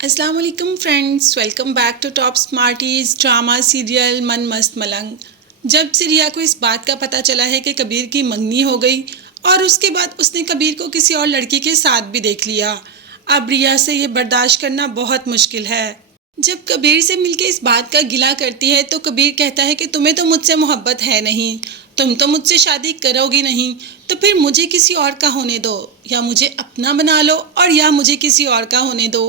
अस्सलाम वालेकुम friends, welcome back to Top Smarties drama serial Mann Mast मलंग। जब से रिया को इस बात का पता चला है कि कबीर की मंगनी हो गई और उसके बाद उसने कबीर को किसी और लड़की के साथ भी देख लिया, अब रिया से ये बर्दाश्त करना बहुत मुश्किल है। जब कबीर से मिलके इस बात का गिला करती है तो कबीर कहता है कि तुम्हें तो मुझसे मोहब्बत है नहीं, तुम तो मुझसे शादी करोगी नहीं, तो फिर मुझे किसी और का होने दो, या मुझे अपना बना लो और या मुझे किसी और का होने दो।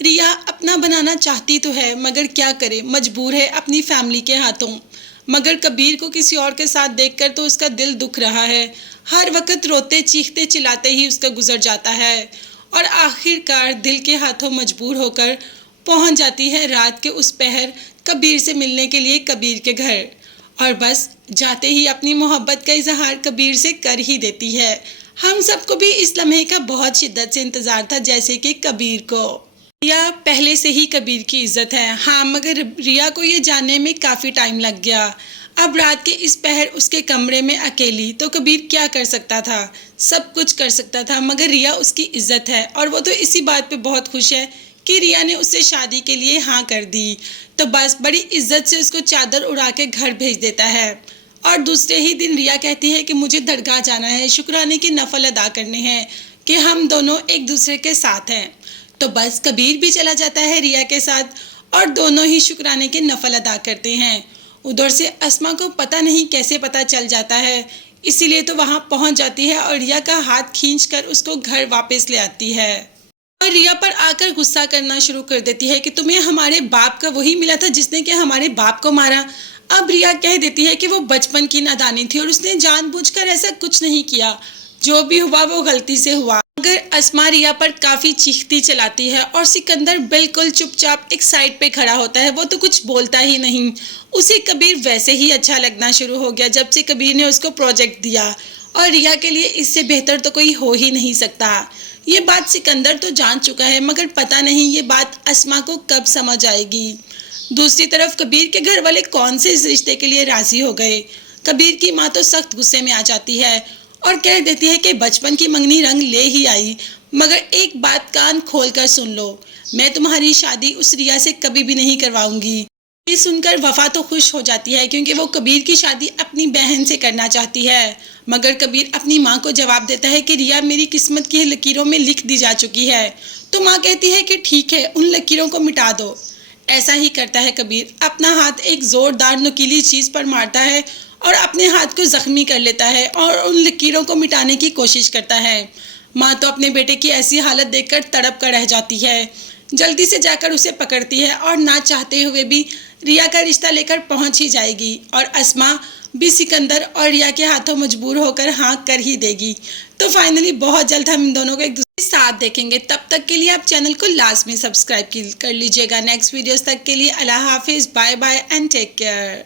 रिया अपना बनाना चाहती तो है मगर क्या करे, मजबूर है अपनी फैमिली के हाथों। मगर कबीर को किसी और के साथ देखकर तो उसका दिल दुख रहा है। हर वक्त रोते चीखते चिल्लाते ही उसका गुजर जाता है और आखिरकार दिल के हाथों मजबूर होकर पहुंच जाती है रात के उस पहर कबीर से मिलने के लिए कबीर के घर। और बस जाते ही अपनी मोहब्बत का इजहार कबीर से कर ही देती है। हम सबको भी इस लम्हे का बहुत शिद्दत से इंतज़ार था, जैसे कि कबीर को। रिया पहले से ही कबीर की इज्जत है, हाँ, मगर रिया को ये जानने में काफ़ी टाइम लग गया। अब रात के इस पहर उसके कमरे में अकेली, तो कबीर क्या कर सकता था? सब कुछ कर सकता था, मगर रिया उसकी इज्जत है और वो तो इसी बात पे बहुत खुश है कि रिया ने उससे शादी के लिए हाँ कर दी। तो बस बड़ी इज्जत से उसको चादर उड़ा के घर भेज देता है। और दूसरे ही दिन रिया कहती है कि मुझे दरगाह जाना है, शुक्राने की नफल अदा करने हैं कि हम दोनों एक दूसरे के साथ हैं। तो बस कबीर भी चला जाता है रिया के साथ और दोनों ही शुक्राने के नफल अदा करते हैं। उधर से अस्मा को पता नहीं कैसे पता चल जाता है, इसीलिए तो वहाँ पहुँच जाती है और रिया का हाथ खींचकर उसको घर वापस ले आती है और रिया पर आकर गुस्सा करना शुरू कर देती है कि तुम्हें हमारे बाप का वही मिला था जिसने कि हमारे बाप को मारा। अब रिया कह देती है कि वो बचपन की नादानी थी और उसने जानबूझकर ऐसा कुछ नहीं किया, जो भी हुआ वो गलती से हुआ। मगर अस्मा रिया पर काफी चीखती चलाती है और सिकंदर बिल्कुल चुपचाप एक साइड पे खड़ा होता है, वो तो कुछ बोलता ही नहीं। उसे कबीर वैसे ही अच्छा लगना शुरू हो गया जब से कबीर ने उसको प्रोजेक्ट दिया और रिया के लिए इससे बेहतर तो कोई हो ही नहीं सकता। ये बात सिकंदर तो जान चुका है, मगर पता नहीं ये बात अस्मा को कब समझ आएगी। दूसरी तरफ कबीर के घर वाले कौन से इस रिश्ते के लिए राजी हो गए। कबीर की माँ तो सख्त गुस्से में आ जाती है और कह देती है कि बचपन की मंगनी रंग ले ही आई, मगर एक बात कान खोल कर सुन लो, मैं तुम्हारी शादी उस रिया से कभी भी नहीं करवाऊंगी। ये सुनकर वफा तो खुश हो जाती है क्योंकि वो कबीर की शादी अपनी बहन से करना चाहती है। मगर कबीर अपनी माँ को जवाब देता है कि रिया मेरी किस्मत की लकीरों में लिख दी जा चुकी है। तो माँ कहती है कि ठीक है, उन लकीरों को मिटा दो। ऐसा ही करता है कबीर, अपना हाथ एक जोरदार नुकीली चीज पर मारता है और अपने हाथ को जख्मी कर लेता है और उन लकीरों को मिटाने की कोशिश करता है। माँ तो अपने बेटे की ऐसी हालत देखकर तड़प कर रह जाती है, जल्दी से जाकर उसे पकड़ती है और ना चाहते हुए भी रिया का रिश्ता लेकर पहुंच ही जाएगी और अस्मा भी सिकंदर और रिया के हाथों मजबूर होकर हाँ कर ही देगी। तो फाइनली बहुत जल्द हम इन दोनों को एक दूसरे के साथ देखेंगे। तब तक के लिए आप चैनल को लास्ट में सब्सक्राइब कर लीजिएगा। नेक्स्ट वीडियोस तक के लिए अल्लाह हाफिज, bye bye and take care.